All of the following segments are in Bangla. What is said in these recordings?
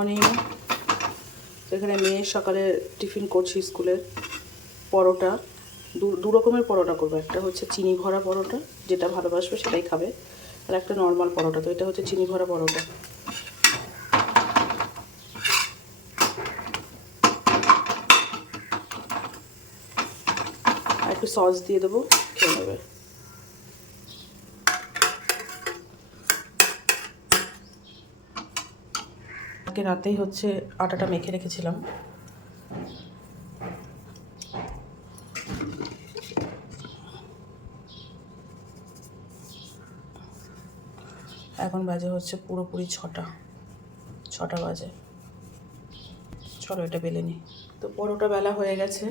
মর্নিং এখানে মেয়ে সকালে টিফিন করছি স্কুলের পরোটা। দু রকমের পরোটা করব। একটা হচ্ছে চিনি ভরা পরোটা, যেটা ভালোবাসবে সেটাই খাবে। আর একটা নর্মাল পরোটা। তো এটা হচ্ছে চিনি ভরা পরোটা। একটু সস দিয়ে দেবো, খেয়ে নেবে। আজকে রাতেই হচ্ছে আটাটা মেখে রেখেছিলাম। এখন বাজে হচ্ছে পুরোপুরি ছটা। ছটা বাজে। চলো এটা বেলে নিই তো পরোটা বেলা হয়ে গেছে।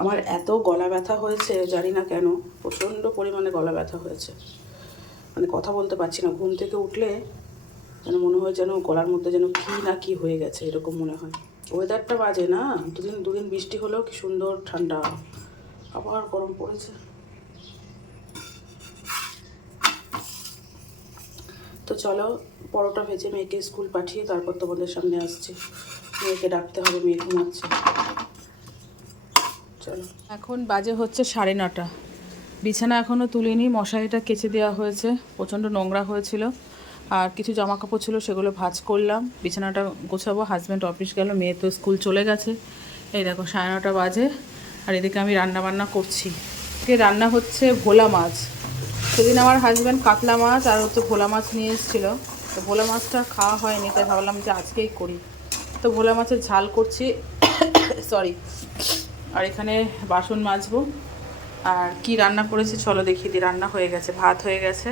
আমার এত গলা ব্যথা হয়েছে, জানি না কেন, প্রচণ্ড পরিমাণে গলা ব্যথা হয়েছে। মানে কথা বলতে পারছি না। ঘুম থেকে উঠলে যেন মনে হয় যেন গলার মধ্যে যেন কী না কী হয়ে গেছে, এরকম মনে হয়। ওয়েদারটা বাজে না? দুদিন দুদিন বৃষ্টি হলেও কি সুন্দর ঠান্ডা। আবার গরম পড়েছে। তো চলো, পরোটা ভেজে মেয়েকে স্কুল পাঠিয়ে তারপর তোমাদের সামনে আসছি। মেয়েকে ডাকতে হবে, মেয়ে ঘুমাচ্ছে। চলো। এখন বাজে হচ্ছে সাড়ে নটা। বিছানা এখনও তুলিনি, মশারিটা কেচে দেওয়া হয়েছে। প্রচণ্ড নোংরা হয়েছিল। আর কিছু জামা কাপড় ছিল সেগুলো ভাজ করলাম। বিছানাটা গোছাবো হাজব্যান্ড অফিস গেল, মেয়ে তো স্কুল চলে গেছে। এই দেখো, সাড়ে নটা বাজে, আর এদিকে আমি রান্না বান্না করছি। এদিকে রান্না হচ্ছে ভোলা মাছ। সেদিন আমার হাজব্যান্ড কাতলা মাছ, আর হচ্ছে ভোলা মাছ নিয়ে এসেছিল। তো ভোলা মাছটা খাওয়া হয়নি, তাই ভাবলাম যে আজকেই করি। তো ভোলা মাছের ঝাল করছি। সরি আর এখানে বাসন মাজবো। আর কি রান্না করেছি, চলো দেখিয়ে দিই রান্না হয়ে গেছে, ভাত হয়ে গেছে।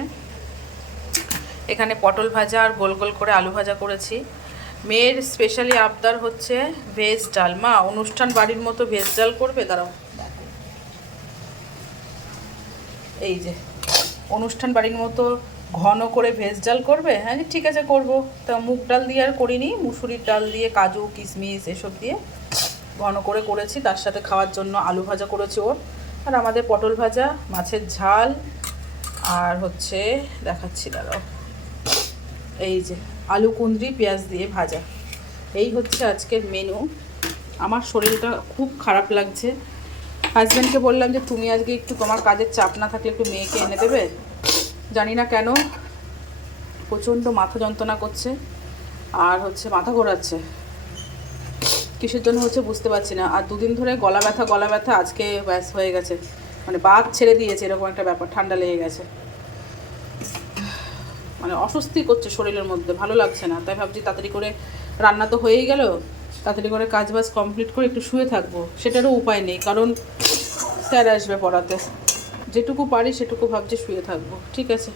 এখানে পটল ভাজা আর গোল গোল করে আলু ভাজা করেছি। মেয়ের স্পেশালি আবদার হচ্ছে ভেজ ডাল। মা, অনুষ্ঠান বাড়ির মতো ভেজ ডাল করবে? দাঁড়াও এই যে, অনুষ্ঠান বাড়ির মতো ঘন করে ভেজ ডাল করবে? হ্যাঁ ঠিক আছে, করব। তা মুগ ডাল দিয়ে আর করিনি, মুসুরির ডাল দিয়ে কাজু, কিশমিশ এসব দিয়ে ঘন করে করেছি। তার সাথে খাওয়ার জন্য আলু ভাজা করেছি ওর। আর আমাদের পটল ভাজা, মাছের ঝাল, আর হচ্ছে, দেখাচ্ছি, দাঁড়াও। এই যে আলু, কুঁদরি, পেঁয়াজ দিয়ে ভাজা। এই হচ্ছে আজকের মেনু আমার শরীরটা খুব খারাপ লাগছে। হাজব্যান্ডকে বললাম যে, তুমি আজকে একটু তোমার কাজের চাপ না থাকলে একটু মেয়েকে এনে দেবে? জানি না কেন। প্রচণ্ড মাথা যন্ত্রণা করছে আর হচ্ছে মাথা ঘোরাচ্ছে। কিসের জন্য হচ্ছে বুঝতে পারছি না। আর দুদিন ধরে গলা ব্যথা গলা ব্যথা আজকে ব্যাস হয়ে গেছে। মানে বাদ ছেড়ে দিয়েছে, এরকম একটা ব্যাপার, ঠান্ডা লেগে গেছে। মানে অস্বস্তি করছে শরীরের মধ্যে, ভালো লাগছে না। তাই ভাবছি তাড়াতাড়ি করে রান্না তো হয়েই গেল, তাড়াতাড়ি করে কাজ বাজ কমপ্লিট করে একটু শুয়ে থাকব। সেটারও উপায় নেই, কারণ স্যার আসবে পড়াতে। যেটুকু পারি সেটুকু ভাবছি শুয়ে থাকব, ঠিক আছে?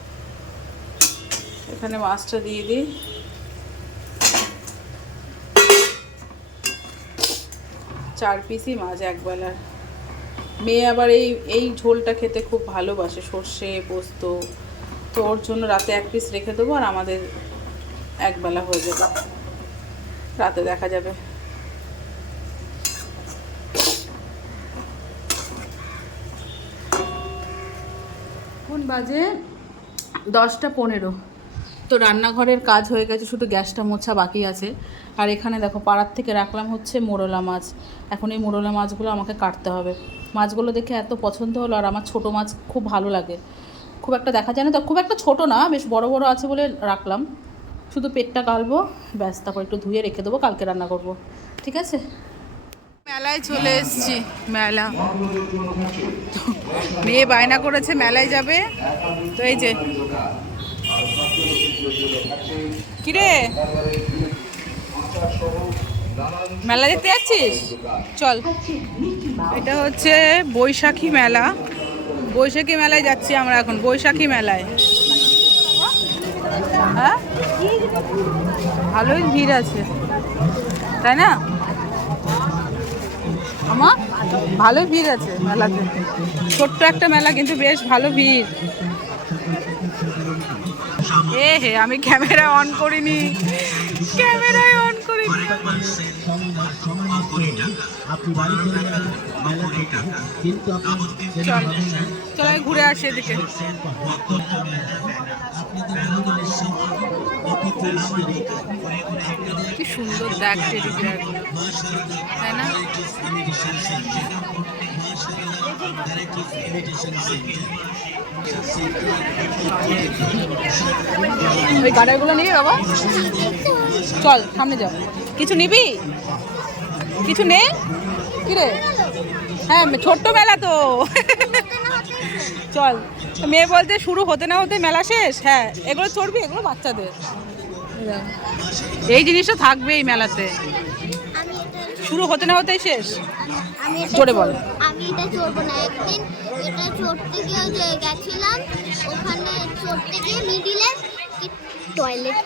এখানে মাছটা দিয়ে দিই। চার পিসই মাছ একবেলার। মেয়ে আবার এই এই ঝোলটা খেতে খুব ভালোবাসে, সর্ষে, পোস্ত তো ওর জন্য রাতে এক পিস রেখে দেবো আর আমাদের একবেলা হয়ে যাবে। রাতে দেখা যাবে। কোন বাজে দশটা পনেরো। তো রান্নাঘরের কাজ হয়ে গেছে, শুধু গ্যাসটা মোছা বাকি আছে। আর এখানে দেখো পাড়ার থেকে রাখলাম হচ্ছে মোরলা মাছ। এখন এই মোরলা মাছগুলো আমাকে কাটতে হবে। মাছগুলো দেখে এত পছন্দ হলো আর আমার ছোটো মাছ খুব ভালো লাগে। খুব একটা দেখা যায় না, তো খুব একটা ছোট না, বেশ বড় বড় আছে বলে রাখলাম। শুধু পেটটা গালবো ব্যাস, তারপর একটু ধুয়ে রেখে দেবো, কালকে রান্না করব। ঠিক আছে? মেলায় চলে এসছি, মেলা। মেয়ে বায়না করেছে, মেলায় যাবে। তো এই যে। কিরে? মেলা দেখতে যাচ্ছিস? চল। এটা হচ্ছে বৈশাখী মেলা। বৈশাখী মেলায় যাচ্ছি আমরা এখন, বৈশাখী মেলায়। হ্যাঁ? ভালোই ভিড় আছে, তাই না? আমার ভালো ভিড় আছে মেলাতে। ছোট্ট একটা মেলা কিন্তু বেশ ভালো ভিড়। এ হে, আমি ক্যামেরা অন করিনি। ক্যামেরায় অন করিনি। আপনি বাড়ি গেলেন মেলা থেকে কিন্তু ঘুরে আসি এদিকে কি সুন্দর দেখ টেডি তাই না ওই গাডারগুলো নিবি বাবা। চল, সামনে যাও। কিছু নিবি? কিছু নেই? কি রে হ্যাঁ ছোট্ট মেলা তো। চল মেয়ে বলতে শুরু হতে না হতে মেলা শেষ? হ্যাঁ এগুলো চড়বি এগুলো বাচ্চাদের। এই জিনিসটা থাকবে এই মেলাতে। শুরু হতে না হতেই শেষ? জোরে বল। আমি এটা চড়বো না। একদিন এটা চড়তে গিয়ে গেছিলাম ওখানে চড়তে গিয়ে মিডিলে টয়লেট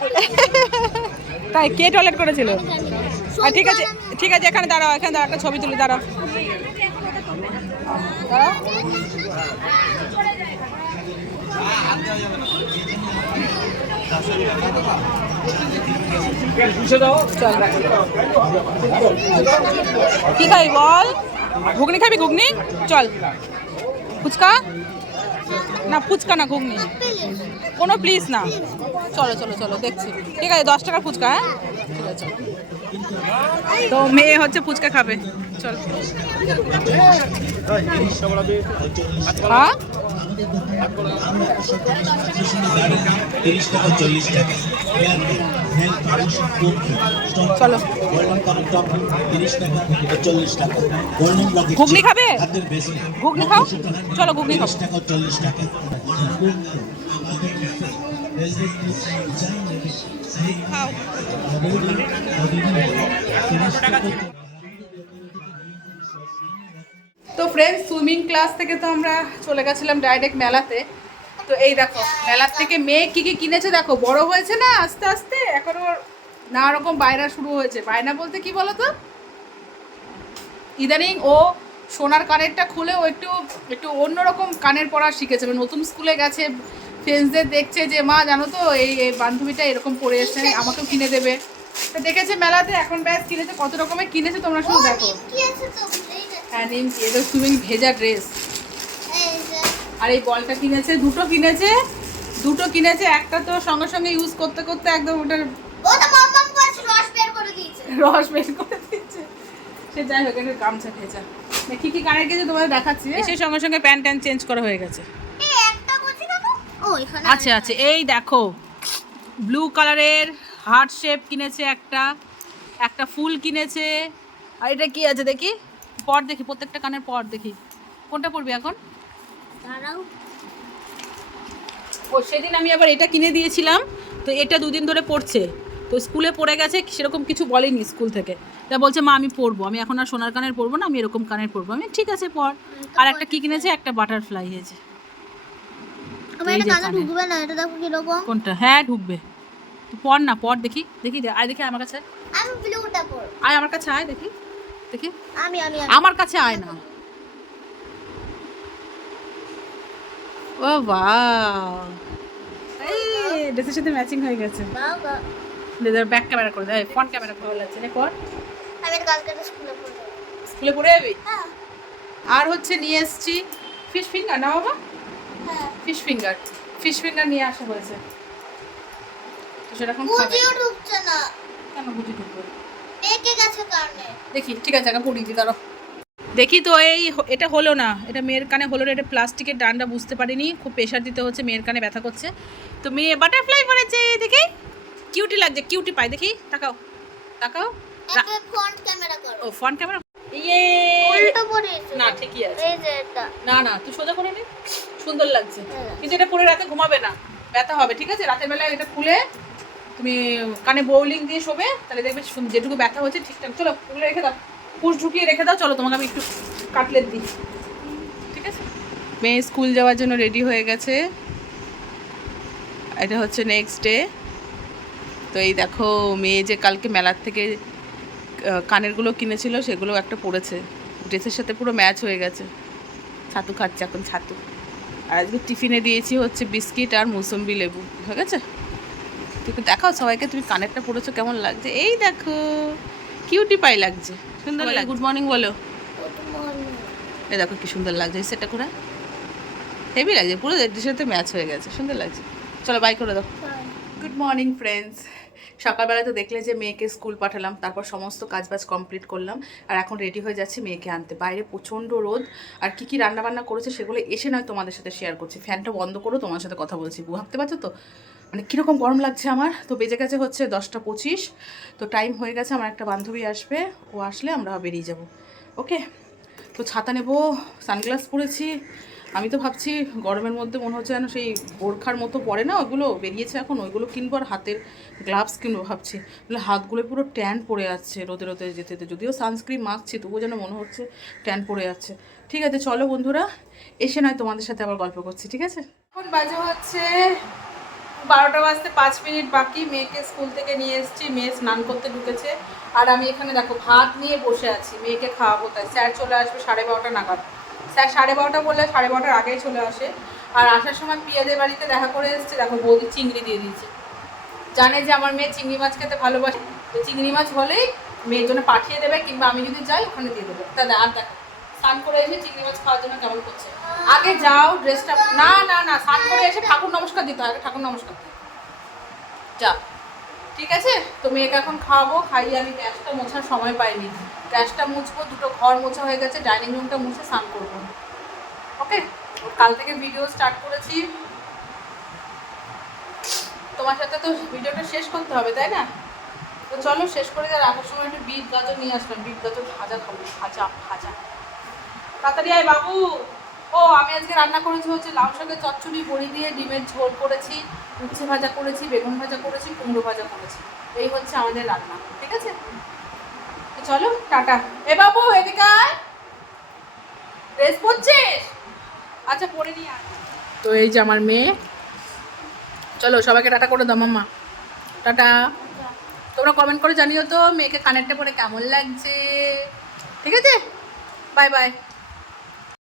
তাই কে টয়লেট করেছিল? ঠিক আছে ঠিক আছে, এখানে দাঁড়াও এখানে দাঁড়াও, একটা ছবি তুলি দাঁড়াও। কি খাবি বল? ঘুগনি খাবি, ঘুগনি? চল। ফুচকা? না ফুচকা না, ঘুগনি। কোনো প্লিজ না। চলো চলো চলো, দেখছি। ঠিক আছে, দশ টাকার ফুচকা হ্যাঁ? ঠিক আছে। তো মেয়ে হচ্ছে ফুচকা খাবে। চল। হ্যাঁ? চলো। ঘুগনি খাবে? ঘুগনি খাও? চলো, ঘুগনি খাও। চল্লিশ টাকা তো ফ্রেন্ডস সুইমিং ক্লাস থেকে তো আমরা চলে গেছিলাম ডাইরেক্ট মেলাতে। তো এই দেখো, মেলার থেকে মেয়ে কি কি কিনেছে দেখো, বড় হয়েছে না আস্তে আস্তে? এখন ওর নানা রকম বায়না শুরু হয়েছে। বায়না বলতে কি বলো তো ইদানিং ও সোনার কানেরটা খুলে ও একটু একটু অন্যরকম কানের পড়া শিখেছে। মানে নতুন স্কুলে গেছে ফ্রেন্ডসদের দেখছে যে মা জানো তো এই এই বান্ধবীটা এরকম পরে এসে আমাকেও কিনে দেবে। তো দেখেছে মেলাতে এখন ব্যাস কিনেছে কত রকমের কিনেছে তোমরা শুধু দেখো। কি আছে তো এই হ্যাঁ নিমকি এটা সুইমিং ভেজা ড্রেস আর এই বলটা কিনেছে দুটো কিনেছে দুটো কিনেছে একটা তো সঙ্গে সঙ্গে ইউজ করতে করতে একদম ওটার রস বের করে দিয়েছে। রস বের করে দিচ্ছে সে যাই হোক একটা গামছা ভেজা। না, কি কি কানের গেছে তোমাদের দেখাচ্ছি। এসে সঙ্গে সঙ্গে প্যান্ট ট্যান্ট চেঞ্জ করা হয়ে গেছে। কেন ও এখানে আছে আছে এই দেখো ব্লু কালারের হার্ট শেপ কিনেছে একটা একটা ফুল কিনেছে। আর এটা কি আছে দেখি? পর দেখি প্রত্যেকটা কানের পর দেখি। কোনটা পড়বি এখন? ও সেদিন আমি আবার এটা কিনে দিয়েছিলাম তো এটা দুদিন ধরে পড়ছে। তো স্কুলে পড়ে গেছে সেরকম কিছু বলেনি স্কুল থেকে। তা বলছে মা আমি পড়ব আমি এখন আর সোনার কানের পরবো না আমি এরকম কানের পরবো। আমি ঠিক আছে পর। আর একটা কি কিনেছে? একটা বাটারফ্লাই হয়েছে। এটা। ঢুকবে না? এটা দেখো কীরকম। কোনটা? হ্যাঁ ঢুকবে। তুই পর না পর দেখি। দেখি আয় দেখি আমার কাছে। আমি ব্লুটা পর আয় আমার কাছে আয় দেখি। দেখি। আমি আমি আমি। আমার কাছে আয় না। ও বাহ। এই ড্রেসের সাথে ম্যাচিং হয়ে গেছে। বাবা লেদার ব্যাক ক্যামেরা করে দেয় ফ্রন্ট ক্যামেরা ভালো লাগছে না কর আমি কালকে স্কুলে পড়ব। স্কুলে পড়ে যাবি? হ্যাঁ। আর হচ্ছে নিয়ে এসেছি। ফিশ ফিঙ্গার না বাবা। ফিশ ফিঙ্গার ফিশ ফিঙ্গার নিয়ে আসা হয়েছে। তো সেটা এখন বুঝিও ঢুকছে না। কেন বুঝি ঢুকবে? একে গেছে কানে। দেখি ঠিক আছে আগে পড়িয়ে দিই দাঁড়ো দেখি তো এই এটা হলো না। এটা মেয়ের কানে হলো না এটা প্লাস্টিকের ডান্ডা বুঝতে পারিনি। খুব প্রেশার দিতে হচ্ছে মেয়ের কানে ব্যথা করছে। তো মেয়ে বাটারফ্লাই পড়েছে দেখি। কিউটি লাগছে কিউটি পাই দেখি। তাকাও তাকাও। ফ্রন্ট ক্যামেরা করো। ও ফ্রন্ট ক্যামেরা ইয়ে! না ঠিকই আছে। না না তুই সোজা করে নে। সুন্দর লাগছে। হ্যাঁ। কিন্তু এটা পরে রাতে ঘুমাবে না। ব্যথা হবে ঠিক আছে? রাতের বেলায় এটা খুলে তুমি কানে বোলিং দিয়ে শোবে তাহলে দেখবে যেটুকু ব্যথা হচ্ছে ঠিকঠাক। চলো খুলে রেখে দাও। পুষ ঢুকিয়ে রেখে দাও চলো তোমাকে আমি একটু কাটলেট দিই। ঠিক আছে? মেয়ে স্কুল যাওয়ার জন্য রেডি হয়ে গেছে। এটা হচ্ছে নেক্সট ডে তো এই দেখো মেয়ে যে কালকে মেলার থেকে কানেরগুলো কিনেছিল সেগুলো একটা পড়েছে। ড্রেসের সাথে পুরো ম্যাচ হয়ে গেছে। ছাতু খাচ্ছে এখন ছাতু। আর আজকে টিফিনে দিয়েছি হচ্ছে বিস্কিট আর মৌসম্বি লেবু ঠিক আছে? একটু দেখাও সবাইকে তুমি কানেরটা পড়েছো কেমন লাগছে? এই দেখো কিউটি পাই লাগছে সুন্দর লাগে গুড মর্নিং বলো। এই দেখো কি সুন্দর লাগছে এই সেটটা করে। হেভি লাগছে পুরো ড্রেসের সাথে ম্যাচ হয়ে গেছে সুন্দর লাগছে। চলো বাই করে দাও। গুড মর্নিং ফ্রেন্ডস সকালবেলা তো দেখলে যে মেয়েকে স্কুল পাঠালাম, তারপর সমস্ত কাজবাজ কমপ্লিট করলাম, আর এখন রেডি হয়ে যাচ্ছি মেয়েকে আনতে। বাইরে প্রচণ্ড রোদ, আর কি কি রান্নাবান্না করেছে সেগুলো এসে নয় তোমাদের সাথে শেয়ার করছি। ফ্যানটা বন্ধ করো, তোমার সাথে কথা বলছি। ভাবতে পারছ তো? মানে কীরকম গরম লাগছে আমার? তো বেজে গেছে হচ্ছে দশটা পঁচিশ, তো টাইম হয়ে গেছে, আমার একটা বান্ধবী আসবে, ও আসলে আমরা বেরিয়ে যাব। ওকে তো ছাতা নেব, সানগ্লাস পরেছি আমি তো ভাবছি গরমের মধ্যে মনে হচ্ছে যেন সেই বোরখার মতো পড়ে না ওইগুলো বেরিয়েছে এখন, ওইগুলো কিনবো আর হাতের গ্লাভস কিনবো ভাবছি। তাহলে হাতগুলো পুরো ট্যান পড়ে যাচ্ছে রোদে রোদে যেতে যেতে, যদিও সানস্ক্রিন মাখছি, তবুও যেন মনে হচ্ছে ট্যান পড়ে যাচ্ছে ঠিক আছে, চলো বন্ধুরা, এসে নয় তোমাদের সাথে আবার গল্প করছি, ঠিক আছে? এখন বাজে হচ্ছে বারোটা বাজতে পাঁচ মিনিট বাকি, মেয়েকে স্কুল থেকে নিয়ে এসেছি, মেয়ে স্নান করতে ঢুকেছে। আর আমি এখানে দেখো, ভাত নিয়ে বসে আছি, মেয়েকে খাওয়াবো তাই। স্যার চলে আসবে সাড়ে বারোটা নাগাদ। স্যার, সাড়ে বারোটা বললে সাড়ে বারোটার আগেই চলে আসে। আর আসার সময় পিয়াদের বাড়িতে দেখা করে এসেছে, দেখো বৌদি চিংড়ি দিয়ে দিয়েছে। জানে যে আমার মেয়ে চিংড়ি মাছ খেতে ভালোবাসে। তো চিংড়ি মাছ হলেই মেয়ের জন্য পাঠিয়ে দেবে কিংবা আমি যদি যাই, ওখানে দিয়ে দেবো। তা আর দেখো, স্নান করে এসে চিংড়ি মাছ খাওয়ার জন্য কেমন করছে। আগে যাও ড্রেসটা না না না, স্নান করে এসে ঠাকুর নমস্কার দিতে হবে ঠাকুর নমস্কার। যা। ঠিক আছে? তো মেয়েকে এখন খাওয়াবো, খাইয়ে আমি গ্যাসটা মোছার সময় পাইনি। গ্যাসটা মুছবো, দুটো ঘর মোছা হয়ে গেছে, ডাইনিং রুমটা মুছে স্নান করব। ওকে? কাল থেকে ভিডিও স্টার্ট করেছি। তোমার সাথে তো ভিডিওটা শেষ করতে হবে, তাই না? তো চলো শেষ করে যা রাখার সময় একটু বিট গাজর নিয়ে আসলাম। বিট গাজর ভাজা খাব, ভাজা ভাজা। তাড়াতাড়ি আয় বাবু। ও, আমি আজকে রান্না করেছি হচ্ছে লাউ শাকের চচ্চড়ি, বড়ি দিয়ে ডিমের ঝোল করেছি, উচ্ছে ভাজা করেছি, বেগুন ভাজা করেছি, কুমড়ো ভাজা করেছি। এই হচ্ছে আমাদের রান্না, ঠিক আছে? চলো, টাটা। এ বাবু, এদিকে আচ্ছা পরে নিয়ে তো এই যে আমার মেয়ে। চলো, সবাইকে টাটা করে দাও, মাম্মা। টাটা। তোমরা কমেন্ট করে জানিও তো, মেয়েকে কানেক্টে পরে কেমন লাগছে। ঠিক আছে? Bye bye